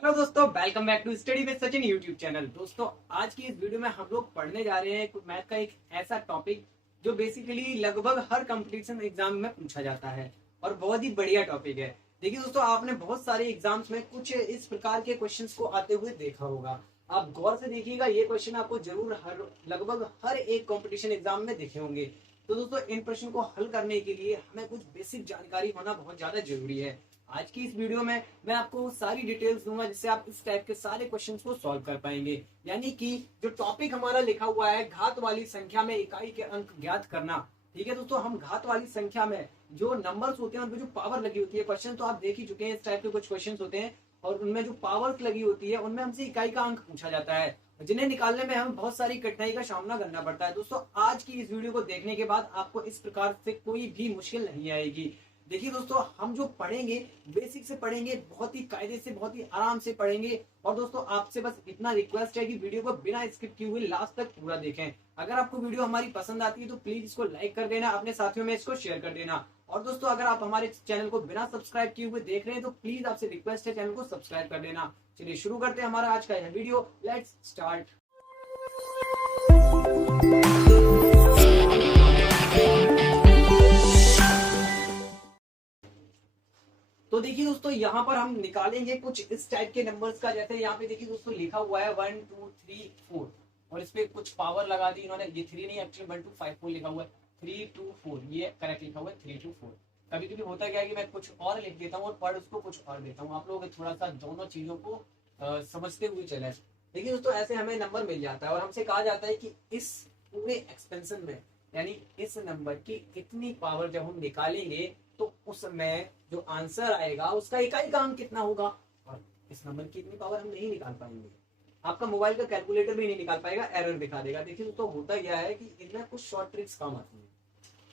Hello दोस्तों, welcome back to study with Sachin YouTube channel. दोस्तों, आज की इस वीडियो में हम लोग पढ़ने जा रहे हैं मैथ का एक ऐसा टॉपिक जो बेसिकली लगभग हर कंपटीशन एग्जाम में पूछा जाता है और बहुत ही बढ़िया टॉपिक है। देखिए दोस्तों, आपने बहुत सारे एग्जाम्स में कुछ इस प्रकार के क्वेश्चंस को आते हुए देखा होगा। आप गौर से देखिएगा, ये क्वेश्चन आपको जरूर लगभग हर एक कॉम्पिटिशन एग्जाम में देखे होंगे। तो दोस्तों, इन प्रश्न को हल करने के लिए हमें कुछ बेसिक जानकारी होना बहुत ज्यादा जरूरी है। आज की इस वीडियो में मैं आपको सारी डिटेल्स दूंगा जिससे आप इस टाइप के सारे क्वेश्चंस को सॉल्व कर पाएंगे। यानी कि जो टॉपिक हमारा लिखा हुआ है, घात वाली संख्या में इकाई के अंक ज्ञात करना। ठीक है दोस्तों, हम घात वाली संख्या में जो नंबर्स होते हैं उनपे जो पावर लगी होती है, क्वेश्चन तो आप देख ही चुके हैं। इस टाइप के कुछ क्वेश्चन होते हैं और उनमें जो पावर्स लगी होती है उनमें हमसे इकाई का अंक पूछा जाता है, जिन्हें निकालने में हमें बहुत सारी कठिनाई का सामना करना पड़ता है। दोस्तों, आज की इस वीडियो को देखने के बाद आपको इस प्रकार से कोई भी मुश्किल नहीं आएगी। देखिए दोस्तों, हम जो पढ़ेंगे बेसिक से पढ़ेंगे, बहुत ही कायदे से, बहुत ही आराम से पढ़ेंगे। और दोस्तों, आपसे बस इतना रिक्वेस्ट है कि वीडियो को बिना स्किप किए हुए लास्ट तक पूरा देखें। अगर आपको वीडियो हमारी पसंद आती है तो प्लीज इसको लाइक कर देना, अपने साथियों में इसको शेयर कर देना। और दोस्तों, अगर आप हमारे चैनल को बिना सब्सक्राइब किए हुए देख रहे हैं तो प्लीज आपसे रिक्वेस्ट है चैनल को सब्सक्राइब कर देना। चलिए शुरू करते हैं हमारा आज का यह वीडियो। Let's start. तो देखिए दोस्तों, यहाँ पर हम निकालेंगे कुछ इस टाइप के नंबर्स का। जैसे यहाँ पे देखिए दोस्तों, लिखा हुआ है 1 2 3 4 और इस पे कुछ पावर लगा दी इन्होंने। ये 3 नहीं, एक्चुअली 1 2 5 4 लिखा हुआ है। 3 2 4 ये करेक्ट लिखा हुआ है, 3 2 4। कभी कभी होता क्या है कि मैं कुछ और लिख देता हूँ और पढ़ उसको कुछ और देता हूँ। आप लोग थोड़ा सा दोनों चीजों को समझते हुए चले। देखिए दोस्तों, ऐसे हमें नंबर मिल जाता है और हमसे कहा जाता है कि इस पूरे एक्सपेंशन में, यानी इस नंबर की इतनी पावर जब हम निकालेंगे तो उसमें जो आंसर आएगा उसका इकाई का अंक कितना होगा। और इस नंबर की इतनी पावर हम नहीं निकाल पाएंगे। आपका मोबाइल का कैलकुलेटर भी नहीं निकाल पाएगा, एरर दिखा देगा। देखिए दोस्तों, होता क्या है कि इनमें कुछ शॉर्ट ट्रिक्स काम आती है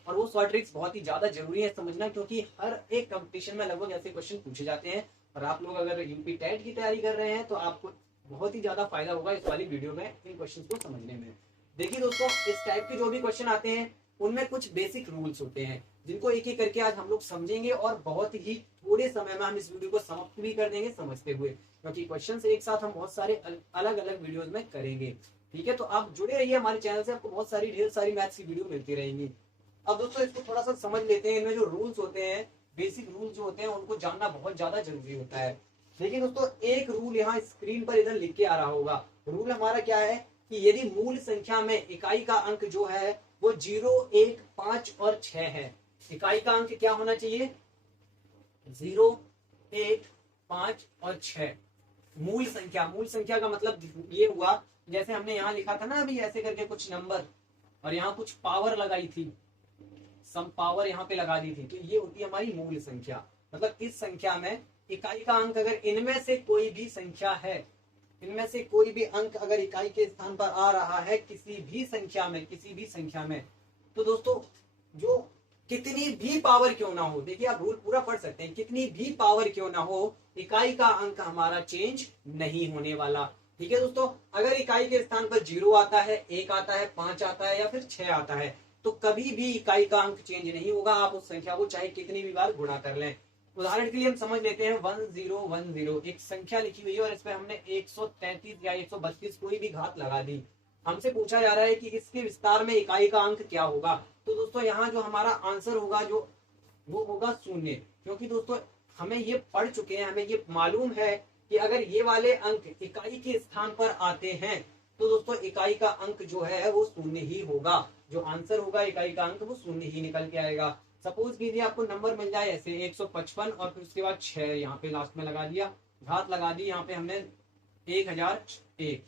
और वो शॉर्ट ट्रिक्स बहुत ही ज्यादा जरूरी है समझना, क्योंकि हर एक कंपटीशन में लगभग ऐसे क्वेश्चन पूछे जाते हैं। और आप लोग अगर यूपी टेट की तैयारी कर रहे हैं तो आपको बहुत ही ज्यादा फायदा होगा इस वाली वीडियो में इन क्वेश्चन को समझने में। देखिए दोस्तों, इस टाइप के जो भी क्वेश्चन आते हैं उनमें कुछ बेसिक रूल्स होते हैं जिनको एक एक करके आज हम लोग समझेंगे और बहुत ही थोड़े समय में हम इस वीडियो को समाप्त भी कर देंगे समझते हुए, क्योंकि क्वेश्चन एक साथ हम बहुत सारे अलग अलग वीडियोस में करेंगे। ठीक है, तो आप जुड़े रहिए हमारे चैनल से, आपको बहुत सारी ढेर सारी मैथ्स की वीडियो मिलती रहेंगी। अब दोस्तों, इसको थोड़ा सा समझ लेते हैं। इनमें जो रूल्स होते हैं, बेसिक रूल्स जो होते हैं, उनको जानना बहुत ज्यादा जरूरी होता है। देखिए दोस्तों, एक रूल यहाँ स्क्रीन पर इधर लिख के आ रहा होगा। रूल हमारा क्या है कि यदि मूल संख्या में इकाई का अंक जो है वो 0 1 5 और 6 है। इकाई का अंक क्या होना चाहिए? 0 1 5 और 6। मूल संख्या, मूल संख्या का मतलब ये हुआ, जैसे हमने यहाँ लिखा था ना अभी ऐसे करके कुछ नंबर और यहाँ कुछ पावर लगाई थी, सम पावर यहाँ पे लगा दी थी, तो ये होती है हमारी मूल संख्या। मतलब इस संख्या में इकाई का अंक अगर इनमें से कोई भी संख्या है, इनमें से कोई भी अंक अगर इकाई के स्थान पर आ रहा है किसी भी संख्या में, किसी भी संख्या में, तो दोस्तों जो कितनी भी पावर क्यों ना हो, देखिए आप रूल पूरा पढ़ सकते हैं, कितनी भी पावर क्यों ना हो, इकाई का अंक हमारा चेंज नहीं होने वाला। ठीक है दोस्तों, अगर इकाई के स्थान पर 0 आता है, 1 आता है, 5 आता है या फिर 6 आता है तो कभी भी इकाई का अंक चेंज नहीं होगा। आप उस संख्या को चाहे कितनी भी बार गुणा कर लें। उदाहरण के लिए हम समझ लेते हैं 1010, एक संख्या लिखी हुई है और इसमें हमने 133 या 132 कोई भी घात लगा दी। हमसे पूछा जा रहा है कि इसके विस्तार में इकाई का अंक क्या होगा। तो दोस्तों, यहाँ जो हमारा आंसर होगा जो वो होगा 0, क्योंकि दोस्तों हमें ये पढ़ चुके हैं, हमें ये मालूम है कि अगर ये वाले अंक इकाई के स्थान पर आते हैं तो दोस्तों इकाई का अंक जो है वो 0 ही होगा। जो आंसर होगा इकाई का अंक वो 0 ही निकल के आएगा। सपोज कीजिए आपको नंबर मिल जाए ऐसे 155 और फिर उसके बाद 6 यहाँ पे लास्ट में लगा दिया, घात लगा दी यहाँ पे हमने 1001,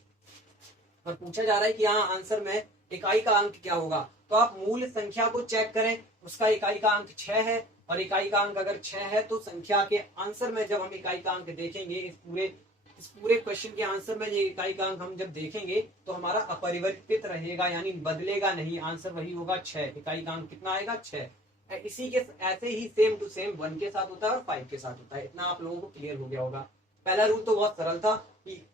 और पूछा जा रहा है कि यहाँ आंसर में इकाई का अंक क्या होगा। तो आप मूल संख्या को चेक करें, उसका इकाई का अंक 6 है और इकाई का अंक अगर 6 है तो संख्या के आंसर में जब हम इकाई का अंक देखेंगे, इस पूरे क्वेश्चन के आंसर में ये इकाई का अंक हम जब देखेंगे तो हमारा अपरिवर्तित रहेगा, यानी बदलेगा नहीं, आंसर वही होगा 6। इकाई का अंक कितना आएगा? 6। इसी के ऐसे ही सेम टू सेम 1 के साथ होता है और 5 के साथ होता है। इतना आप लोगों को क्लियर हो गया होगा। पहला रूल तो बहुत सरल था कि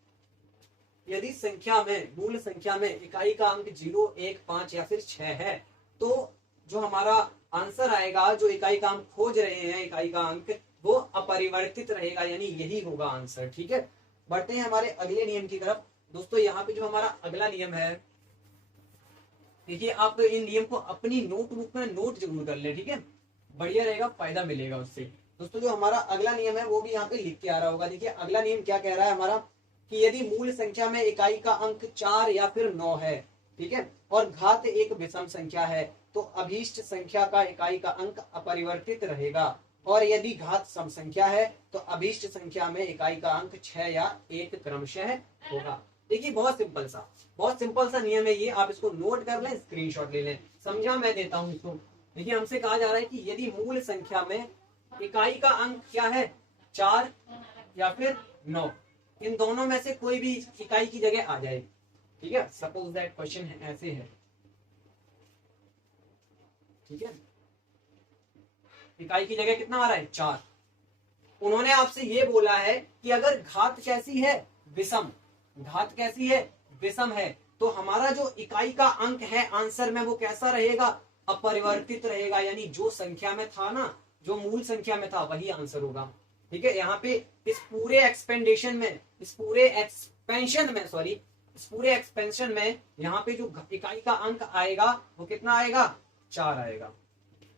यदि संख्या में, मूल संख्या में इकाई का अंक 0 1 5 या फिर 6 है तो जो हमारा आंसर आएगा, जो इकाई का अंक खोज रहे हैं, इकाई का अंक वो अपरिवर्तित रहेगा, यानी यही होगा आंसर। ठीक है, बढ़ते हैं हमारे अगले नियम की तरफ। दोस्तों यहाँ पे जो हमारा अगला नियम है, देखिए आप इन नियम को अपनी नोटबुक में नोट जरूर कर ले, ठीक है, बढ़िया रहेगा, फायदा मिलेगा उससे। दोस्तों जो हमारा अगला नियम है वो भी यहाँ पे लिख के आ रहा होगा। देखिए अगला नियम क्या कह रहा है हमारा, कि यदि मूल संख्या में इकाई का अंक 4 या फिर 9 है, ठीक है, और घात एक विषम संख्या है, तो अभीष्ट संख्या का इकाई का अंक अपरिवर्तित रहेगा। और यदि घात सम संख्या है तो अभीष्ट संख्या में इकाई का अंक 6 या 1 क्रमशः होगा। देखिए बहुत सिंपल सा नियम है ये, आप इसको नोट कर लें, स्क्रीनशॉट ले लें। समझा मैं देता हूं इसको। देखिए हमसे कहा जा रहा है कि यदि मूल संख्या में इकाई का अंक क्या है, 4 या फिर 9, इन दोनों में से कोई भी इकाई की जगह आ जाए, ठीक है, सपोज दैट क्वेश्चन ऐसे है, ठीक है, इकाई की जगह कितना आ रहा है, 4। उन्होंने आपसे ये बोला है कि अगर घात कैसी है, विषम, घात कैसी है, विषम है, तो हमारा जो इकाई का अंक है आंसर में वो कैसा रहेगा, अपरिवर्तित रहेगा। यानी जो संख्या में था ना, जो मूल संख्या में था वही आंसर होगा, ठीक है। यहाँ पे इस पूरे एक्सपेंशन में यहाँ पे जो इकाई का अंक आएगा वो कितना आएगा, 4 आएगा,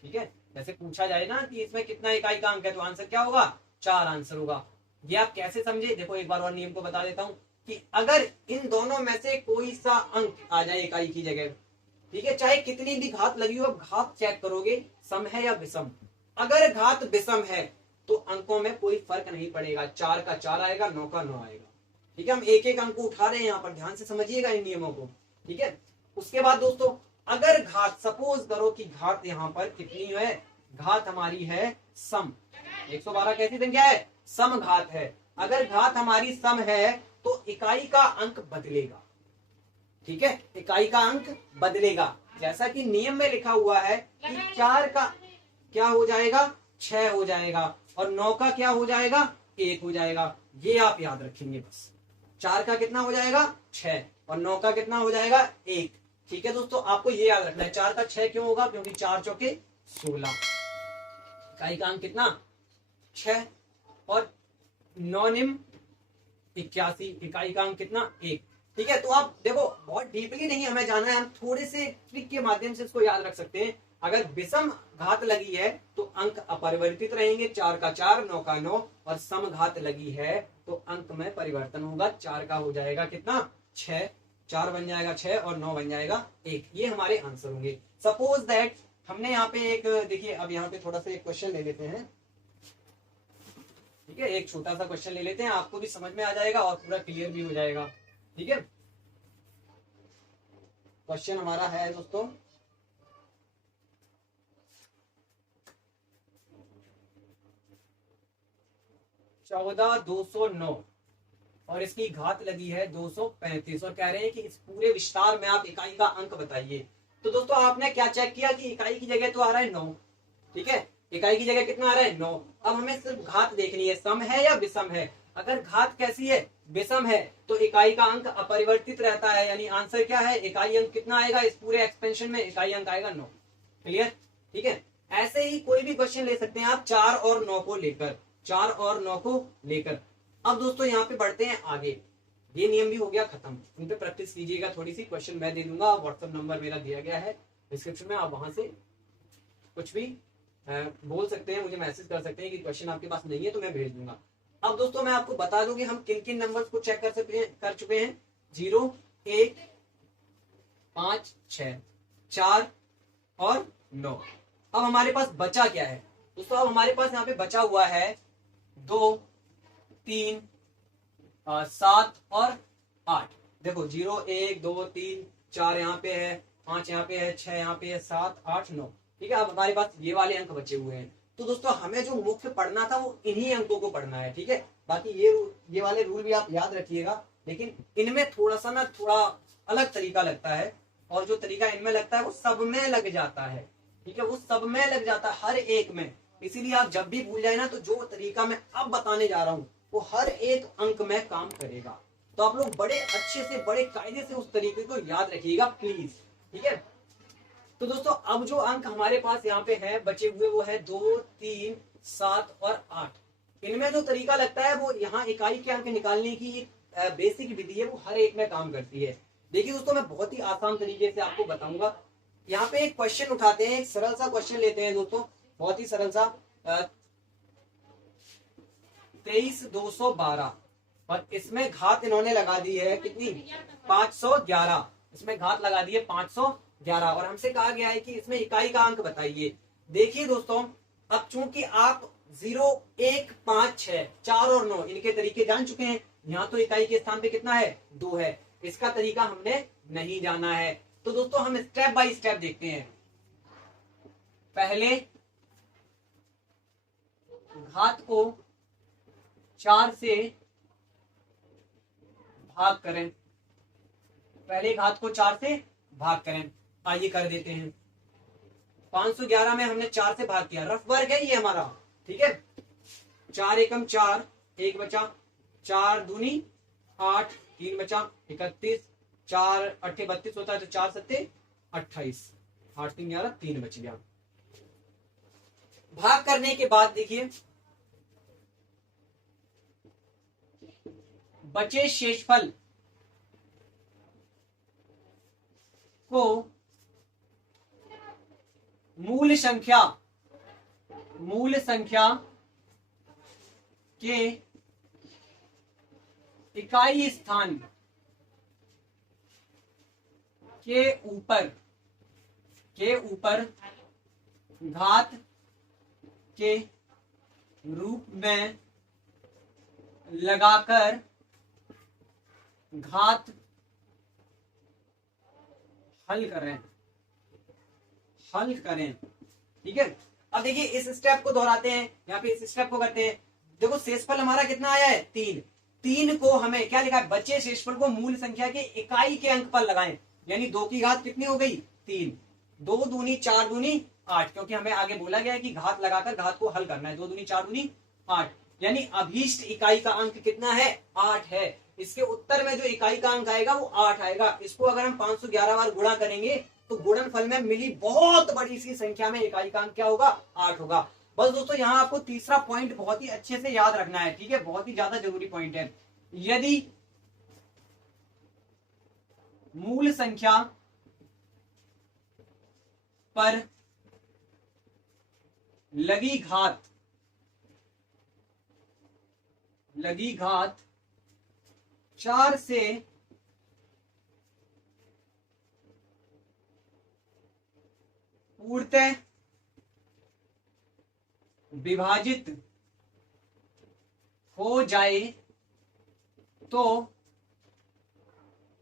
ठीक है। जैसे पूछा जाए ना कि इसमें कितना इकाई का अंक है, तो आंसर क्या होगा, 4 आंसर होगा। ये आप कैसे समझे, देखो एक बार और नियम को बता देता हूं कि अगर इन दोनों में से कोई सा अंक आ जाए इकाई की जगह, ठीक है, चाहे कितनी भी घात लगी हो, अब घात चेक करोगे सम है या विषम। अगर घात विषम है तो अंकों में कोई फर्क नहीं पड़ेगा, 4 का 4 आएगा, 9 का 9 आएगा, ठीक है। हम एक एक अंक को उठा रहे हैं यहाँ पर, ध्यान से समझिएगा इन नियमों को, ठीक है। उसके बाद दोस्तों अगर घात, सपोज करो कि घात यहाँ पर कितनी है, घात हमारी है सम, 112 कैसी संख्या है, सम घात है। अगर घात हमारी सम है तो इकाई का अंक बदलेगा, ठीक है, इकाई का अंक बदलेगा। जैसा कि नियम में लिखा हुआ है कि 4 का क्या हो जाएगा, 6 हो जाएगा, और 9 का क्या हो जाएगा, 1 हो जाएगा। ये आप याद रखेंगे बस, 4 का कितना हो जाएगा, 6, और 9 का कितना हो जाएगा, 1, ठीक है। दोस्तों आपको ये याद रखना है, 4 का 6 क्यों होगा, क्योंकि 4 चौके 16, इकाई का अंक कितना, 6, और 9 निम 81, इकाई का अंक कितना, 1, ठीक है। तो आप देखो बहुत डीपली नहीं हमें जाना है, हम थोड़े से ट्रिक के माध्यम से इसको याद रख सकते हैं। अगर विषम घात लगी है तो अंक अपरिवर्तित रहेंगे, 4 का 4, 9 का 9, और सम घात लगी है तो अंक में परिवर्तन होगा, 4 का हो जाएगा कितना, 6, 4 बन जाएगा 6, और 9 बन जाएगा 1। ये हमारे आंसर होंगे। सपोज दैट हमने यहाँ पे एक, देखिए अब यहाँ पे थोड़ा सा एक क्वेश्चन ले लेते हैं, ठीक है, एक छोटा सा क्वेश्चन ले लेते हैं, आपको भी समझ में आ जाएगा और पूरा क्लियर भी हो जाएगा, ठीक है। क्वेश्चन हमारा है दोस्तों, 14,209 और इसकी घात लगी है 235, और कह रहे हैं कि इस पूरे विस्तार में आप इकाई का अंक बताइए। तो दोस्तों आपने क्या चेक किया कि इकाई की जगह तो आ रहा है 9, ठीक है, इकाई की जगह कितना आ रहा है, 9। अब हमें सिर्फ घात देखनी है, सम है या विषम है। अगर घात कैसी है, विषम है, तो इकाई का अंक अपरिवर्तित रहता है, यानी आंसर क्या है, इकाई अंक कितना आएगा, इस पूरे एक्सपेंशन में इकाई अंक आएगा 9। क्लियर, ठीक है। ऐसे ही कोई भी क्वेश्चन ले सकते हैं आप 4 और 9 को लेकर, 4 और 9 को लेकर। अब दोस्तों यहाँ पे बढ़ते हैं आगे, ये नियम भी हो गया खत्म, इन पे प्रैक्टिस कीजिएगा थोड़ी सी। क्वेश्चन मैं दे दूंगा, व्हाट्सएप नंबर मेरा दिया गया है डिस्क्रिप्शन में, आप वहां से कुछ भी बोल सकते हैं, मुझे मैसेज कर सकते हैं कि क्वेश्चन आपके पास नहीं है तो मैं भेज दूंगा। अब दोस्तों मैं आपको बता दूं कि हम किन किन नंबर्स को चेक कर चुके हैं, 0, 1, 5, 6, 4 और 9। अब हमारे पास बचा क्या है दोस्तों, अब हमारे पास यहाँ पे बचा हुआ है 2, 3, 7 और 8। देखो 0, 1, 2, 3, 4 यहाँ पे है, 5 यहाँ पे है, 6 यहाँ पे है, 7, 8, 9, ठीक है। अब हमारे पास ये वाले अंक बचे हुए हैं, तो दोस्तों हमें जो मुख्य पढ़ना था वो इन्हीं अंकों को पढ़ना है, ठीक है। बाकी ये वाले रूल भी आप याद रखिएगा, लेकिन इनमें थोड़ा अलग तरीका लगता है, और जो तरीका इनमें लगता है वो सब में लग जाता है, ठीक है, वो सब में लग जाता है, हर एक में। इसीलिए आप जब भी भूल जाए ना, तो जो तरीका मैं अब बताने जा रहा हूँ वो हर एक अंक में काम करेगा। तो आप लोग बड़े अच्छे से, बड़े कायदे से उस तरीके को याद रखिएगा प्लीज, ठीक है। तो दोस्तों अब जो अंक हमारे पास यहाँ पे है बचे हुए, वो है 2, 3, 7 और 8। इनमें जो तरीका लगता है वो यहाँ इकाई के अंक निकालने की बेसिक विधि है, वो हर एक में काम करती है। देखिए दोस्तों, मैं बहुत ही आसान तरीके से आपको बताऊंगा। यहाँ पे एक क्वेश्चन उठाते हैं, एक सरल सा क्वेश्चन लेते हैं दोस्तों, बहुत ही सरल सा। 23,212 और इसमें घात इन्होंने लगा दी है कितनी, 511। इसमें घात लगा दी है 511 और हमसे कहा गया है कि इसमें इकाई का अंक बताइए। देखिए दोस्तों, अब चूंकि आप 0, 1, 5, 6, 4 और 9 इनके तरीके जान चुके हैं, यहाँ तो इकाई के स्थान पे कितना है, 2 है। इसका तरीका हमने नहीं जाना है। तो दोस्तों हम स्टेप बाय स्टेप देखते हैं। पहले घात को 4 से भाग करें, पहले घात को 4 से भाग करें। आइए कर देते हैं। 511 में हमने 4 से भाग किया, रफ वर्ग है ये हमारा, ठीक है। 4 एकम 4, 1 बचा, 4 दूनी 8, 3 बचा, 31, 4 अट्ठे 32 होता है, तो 4 सत्ते 28, 8 3 11, 3 बच गया। भाग करने के बाद देखिए बचे शेषफल को मूल संख्या के इकाई स्थान के ऊपर घात के रूप में लगाकर घात हल करें, ठीक है। अब देखिए इस स्टेप को दोहराते हैं, यहाँ पे इस स्टेप को करते हैं। देखो शेषफल हमारा कितना आया है, 3। 3 को हमें क्या लिखा है, बचे शेषफल को मूल संख्या के इकाई के अंक पर लगाएं, यानी 2 की घात कितनी हो गई, 3। 2 दूनी 4 दूनी 8, क्योंकि हमें आगे बोला गया है कि घात लगाकर घात को हल करना है। 2 दूनी 4 दूनी 8, यानी अभीष्ट इकाई का अंक कितना है, 8 है। इसके उत्तर में जो इकाई का अंक आएगा वो 8 आएगा। इसको अगर हम 511 बार गुणा करेंगे तो गुणनफल में मिली बहुत बड़ी सी संख्या में इकाई का अंक क्या होगा, 8 होगा। बस दोस्तों यहाँ आपको तीसरा पॉइंट बहुत ही अच्छे से याद रखना है, ठीक है, बहुत ही ज्यादा जरूरी पॉइंट है। यदि मूल संख्या पर लगी घात 4 से पूर्णतः विभाजित हो जाए तो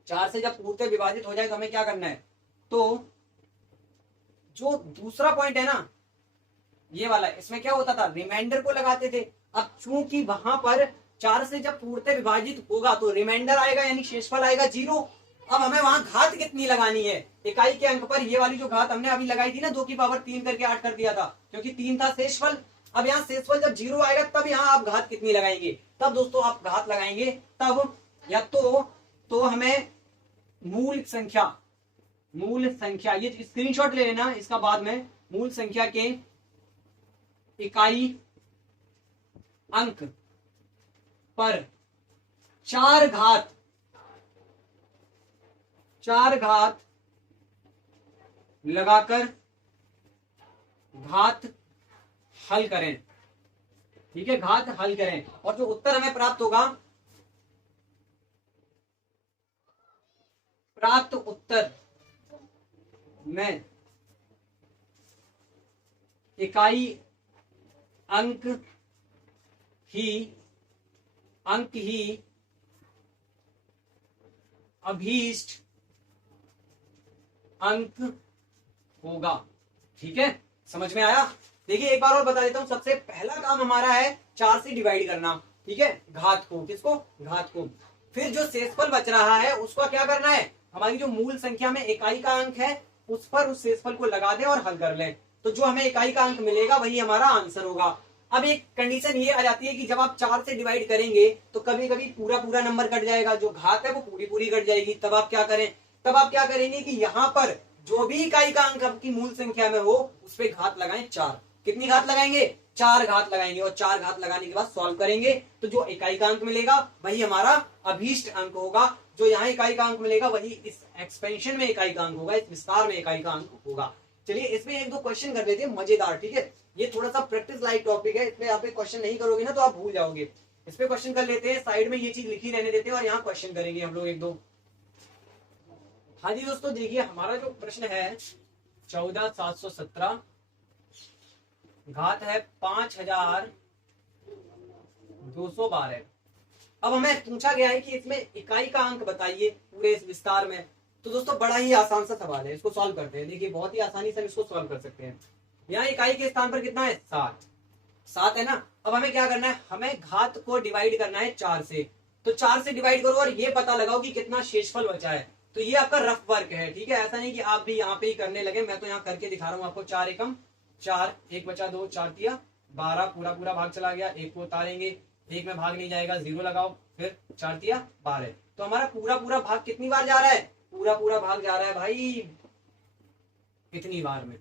4 से जब पूर्णतः विभाजित हो जाए तो हमें क्या करना है, तो जो दूसरा पॉइंट है ना ये वाला, इसमें क्या होता था, रिमाइंडर को लगाते थे। अब चूंकि वहां पर 4 से जब पूर्णतः विभाजित होगा तो रिमाइंडर आएगा, यानी शेषफल आएगा 0। अब हमें वहां घात कितनी लगानी है, इकाई के अंक पर। ये वाली जो घात हमने अभी लगाई थी ना, 2 की पावर 3 करके 8 कर दिया था, क्योंकि 3 था शेषफल। अब यहाँ शेषफल जब 0 आएगा तब यहाँ आप घात कितनी लगाएंगे, तब दोस्तों आप घात लगाएंगे तब या तो हमें मूल संख्या ये स्क्रीनशॉट ले लेना इसका बाद में, मूल संख्या के इकाई अंक पर 4 घात लगाकर घात हल करें, ठीक है, घात हल करें। और जो उत्तर हमें प्राप्त होगा, प्राप्त उत्तर में इकाई अंक ही अभीष्ट अंक होगा, ठीक है, समझ में आया। देखिए एक बार और बता देता हूं, सबसे पहला काम हमारा है 4 से डिवाइड करना, ठीक है, घात को, किसको, घात को। फिर जो शेषफल बच रहा है उसका क्या करना है, हमारी जो मूल संख्या में इकाई का अंक है उस पर उस शेषफल को लगा दें और हल कर लें, तो जो हमें इकाई का अंक मिलेगा वही हमारा आंसर होगा। अब एक कंडीशन ये आ जाती है कि जब आप 4 से डिवाइड करेंगे तो कभी कभी पूरा नंबर कट जाएगा, जो घात है वो पूरी कट जाएगी। तब आप क्या करेंगे कि यहाँ पर जो भी इकाई का अंक आपकी मूल संख्या में हो उस पर घात लगाएं 4। कितनी घात लगाएंगे, 4 घात लगाएंगे और 4 घात लगाने के बाद सॉल्व करेंगे तो जो इकाई का अंक मिलेगा वही हमारा अभीष्ट अंक होगा। जो यहाँ इकाई का अंक मिलेगा वही इस एक्सपेंशन में इकाई का अंक होगा, इस विस्तार में इकाई का अंक होगा। चलिए इसमें एक दो क्वेश्चन कर लेते हैं मजेदार, ठीक है। ये थोड़ा सा प्रैक्टिस लाइक टॉपिक है, इसमें आप क्वेश्चन नहीं करोगे ना तो आप भूल जाओगे। इस पे क्वेश्चन कर लेते हैं, साइड में ये चीज लिखी रहने देते हैं और यहाँ क्वेश्चन करेंगे हम लोग एक दो। हाँ जी दोस्तों, देखिए हमारा जो प्रश्न है 14,717 घात है 5,212। अब हमें पूछा गया है कि इसमें इकाई का अंक बताइए पूरे इस विस्तार में। तो दोस्तों बड़ा ही आसान सा सवाल है, इसको सॉल्व करते हैं। देखिए बहुत ही आसानी से हम इसको सॉल्व कर सकते हैं। यहाँ इकाई के स्थान पर कितना है 7 है ना। अब हमें क्या करना है, हमें घात को डिवाइड करना है 4 से। तो 4 से डिवाइड करो और ये पता लगाओ कि कितना शेषफल बचा है। तो ये आपका रफ वर्क है, ठीक है। ऐसा नहीं कि आप भी यहाँ पे ही करने लगे, मैं तो यहाँ करके दिखा रहा हूँ आपको। 4 एकम 4, 1 बचा 2, 4 तिया 12, पूरा पूरा भाग चला गया। 1 को उतारेंगे, 1 में भाग नहीं जाएगा, 0 लगाओ, फिर 4 तिया 12। तो हमारा पूरा पूरा भाग कितनी बार जा रहा है, पूरा पूरा भाग जा रहा है भाई कितनी बार में,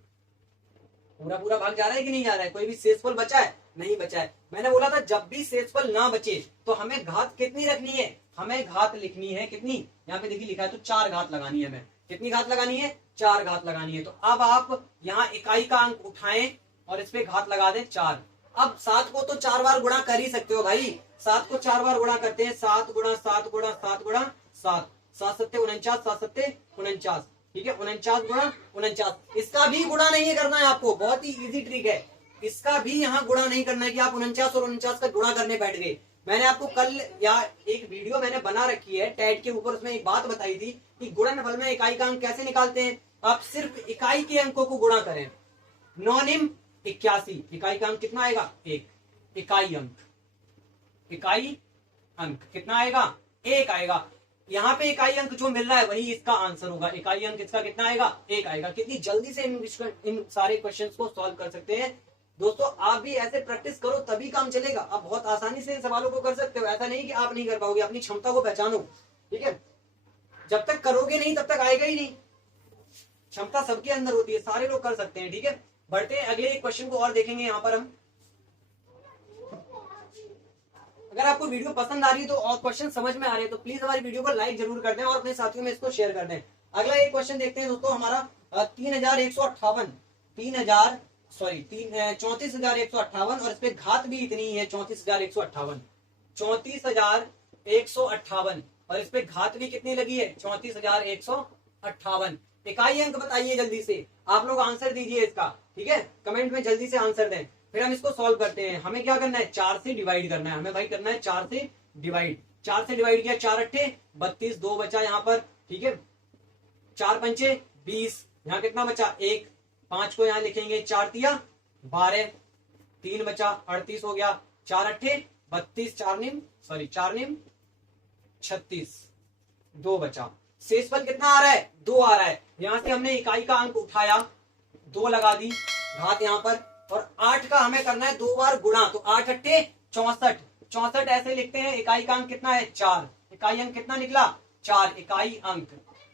पूरा पूरा भाग जा रहा है कि नहीं जा रहा है। कोई भी शेषफल बचा है, नहीं बचा है। मैंने बोला था जब भी शेषफल ना बचे तो हमें घात कितनी रखनी है, हमें घात लिखनी है कितनी, यहाँ पे देखिए लिखा है तो 4 घात लगानी है। हमें कितनी घात लगानी है, 4 घात लगानी है। तो अब आप यहाँ इकाई का अंक उठाएं और इस पे घात लगा दें 4। अब 7 को तो 4 बार गुणा कर ही सकते हो भाई, 7 को 4 बार गुणा करते हैं। 7 गुणा 7 गुणा 7 गुणा 7, 7 सत्ते 49, 7 सत्ते 49, ठीक है। 49 गुणा 49, इसका भी गुणा नहीं करना है आपको, बहुत ही इजी ट्रिक है। इसका भी यहाँ गुणा नहीं करना है कि आप 49 और 49 का गुणा करने बैठ गए। मैंने आपको कल या एक वीडियो मैंने बना रखी है टैट के ऊपर, उसमें एक बात बताई थी कि गुणनफल में इकाई का अंक कैसे निकालते हैं। आप सिर्फ इकाई के अंकों को गुणा करें। 9 निम 81, इकाई का अंक कितना आएगा 1, इकाई अंक, इकाई अंक कितना आएगा 1 आएगा। यहाँ पे इकाई अंक जो मिल रहा है वही इसका आंसर होगा। इकाई अंक इसका कितना आएगा 1 आएगा। कितनी जल्दी से इन सारे क्वेश्चंस को सॉल्व कर सकते हैं दोस्तों। आप भी ऐसे प्रैक्टिस करो तभी काम चलेगा। आप बहुत आसानी से इन सवालों को कर सकते हो, ऐसा नहीं कि आप नहीं कर पाओगे। अपनी क्षमता को पहचानो, ठीक है। जब तक करोगे नहीं तब तक आएगा ही नहीं। क्षमता सबके अंदर होती है, सारे लोग कर सकते हैं, ठीक है। बढ़ते हैं अगले एक क्वेश्चन को और देखेंगे यहाँ पर हम। अगर आपको वीडियो पसंद आ रही है तो और क्वेश्चन समझ में आ रहे हैं तो प्लीज हमारी वीडियो को लाइक जरूर कर दें और अपने साथियों में इसको शेयर कर दें। अगला एक क्वेश्चन देखते हैं दोस्तों हमारा 34,158 और इस पे घात भी इतनी ही है 34,158, 34,158 और इस पे घात भी कितनी लगी है 34,158। इकाई अंक बताइए जल्दी से, आप लोग आंसर दीजिए इसका, ठीक है। कमेंट में जल्दी से आंसर दें, फिर हम इसको सॉल्व करते हैं। हमें क्या करना है 4 से डिवाइड करना है। हमें भाई करना है 4 से डिवाइड। 4 से डिवाइड किया 4 अट्ठे 32, 2 बचा यहाँ पर, ठीक है। 4 पंचे 20, यहाँ कितना बचा 1, 5 को यहाँ लिखेंगे 4 तिया 12, 3 बचा 38 हो गया। 4 अट्ठे 32, 4 निम 36, 2 बचा। शेषफल कितना आ रहा है 2 आ रहा है। यहाँ से हमने इकाई का अंक उठाया, 2 लगा दी घात यहाँ पर, और 8 का हमें करना है 2 बार गुणा। तो 8 अट्ठे 64, 64 ऐसे लिखते हैं। इकाई का अंक कितना है 4, इकाई अंक कितना निकला 4, इकाई अंक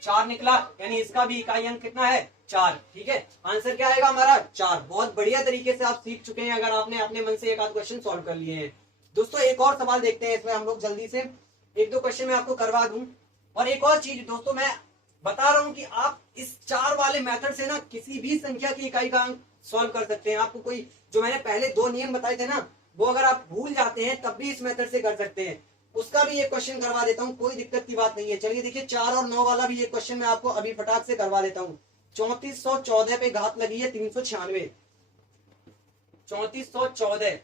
4 निकला, यानी इसका भी इकाई अंक कितना है 4, ठीक है। आंसर क्या आएगा हमारा 4। बहुत बढ़िया तरीके से आप सीख चुके हैं अगर आपने अपने मन से एक आध क्वेश्चन सॉल्व कर लिए हैं। दोस्तों एक और सवाल देखते हैं इसमें हम लोग जल्दी से, एक दो क्वेश्चन मैं आपको करवा दूं। और एक और चीज दोस्तों मैं बता रहा हूं कि आप इस 4 वाले मेथड से ना किसी भी संख्या की इकाई का अंक सॉल्व कर सकते हैं। आपको कोई जो मैंने पहले 2 नियम बताए थे ना, वो अगर आप भूल जाते हैं तब भी इस मेथड से कर सकते हैं। उसका भी एक क्वेश्चन करवा देता हूँ, कोई दिक्कत की बात नहीं है। चलिए देखिए 4 और 9 वाला भी ये क्वेश्चन मैं आपको अभी फटाक से करवा देता हूँ। 3414 पे घात लगी है 396, 3414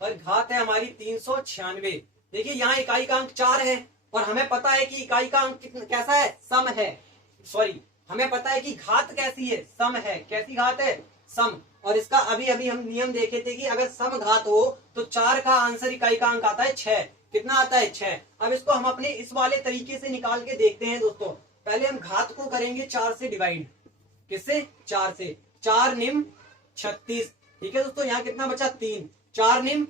पर घात है हमारी 396। देखिए यहाँ इकाई का अंक 4 है और हमें पता है कि इकाई का अंक कैसा है सम है, सॉरी हमें पता है कि घात कैसी है सम है। कैसी घात है सम। और इसका अभी अभी हम नियम देखे थे कि अगर सम घात हो तो 4 का आंसर इकाई का अंक आता है 6। कितना आता है 6। अब इसको हम अपने इस वाले तरीके से निकाल के देखते हैं दोस्तों। पहले हम घात को करेंगे 4 से डिवाइड। किससे 4 से। 4 निम 36, ठीक है दोस्तों। यहाँ कितना बचा 3, 4 निम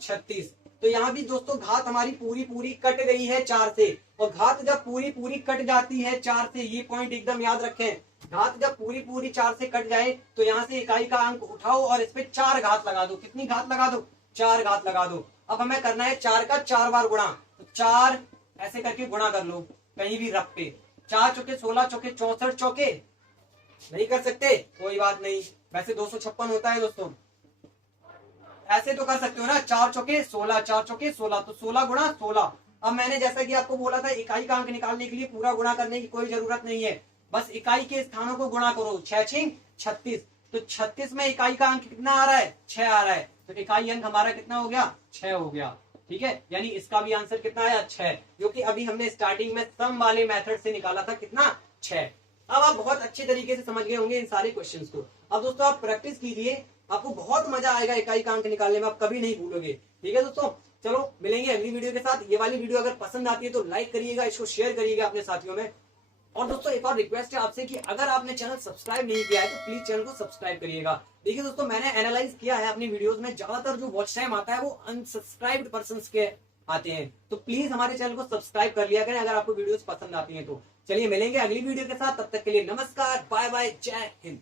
36, तो यहाँ भी दोस्तों घात हमारी पूरी पूरी कट गई है 4 से, और घात जब पूरी पूरी कट जाती है 4 से, ये पॉइंट एकदम याद रखें, घात जब पूरी पूरी 4 से कट जाए तो यहाँ से इकाई का अंक उठाओ और इस पे 4 घात लगा दो। कितनी घात लगा दो? 4 घात लगा दो। अब हमें करना है 4 का 4 बार गुणा, तो 4 ऐसे करके गुणा कर लो कहीं भी रफ पे। 4 चौके 16, चौके 64 चौके नहीं कर सकते, कोई बात नहीं, वैसे 256 होता है दोस्तों, ऐसे तो कर सकते हो ना, 4 चौके 16, 4 चौके 16, तो 16 गुणा 16। अब मैंने जैसा कि आपको बोला था इकाई का अंक निकालने के लिए पूरा गुणा करने की कोई जरूरत नहीं है, बस इकाई के स्थानों को गुणा करो। 6 6 36, तो 36 में इकाई का अंक कितना आ रहा है? 6 आ रहा है, तो इकाई अंक हमारा कितना हो गया? 6 हो गया। ठीक है, यानी इसका भी आंसर कितना आया? 6, जो कि अभी हमने स्टार्टिंग में सम वाले मेथड से निकाला था, कितना? 6। अब आप बहुत अच्छे तरीके से समझ गए होंगे इन सारे क्वेश्चंस को। अब दोस्तों आप प्रैक्टिस कीजिए, आपको बहुत मजा आएगा इकाई का अंक निकालने में, आप कभी नहीं भूलोगे। ठीक है दोस्तों, चलो मिलेंगे अगली वीडियो के साथ। ये वाली वीडियो अगर पसंद आती है तो लाइक करिएगा, इसको शेयर करिएगा अपने साथियों में। और दोस्तों एक और रिक्वेस्ट है आपसे कि अगर आपने चैनल सब्सक्राइब नहीं किया है तो प्लीज चैनल को सब्सक्राइब करिएगा। देखिए दोस्तों, मैंने एनालाइज किया है अपनी वीडियोस में, ज्यादातर जो वॉच टाइम आता है वो अनसब्सक्राइब्ड पर्संस के आते हैं, तो प्लीज हमारे चैनल को सब्सक्राइब कर लिया करें अगर आपको वीडियोस पसंद आती हैं तो। चलिए मिलेंगे अगली वीडियो के साथ, तब तक के लिए नमस्कार, बाय बाय, जय हिंद।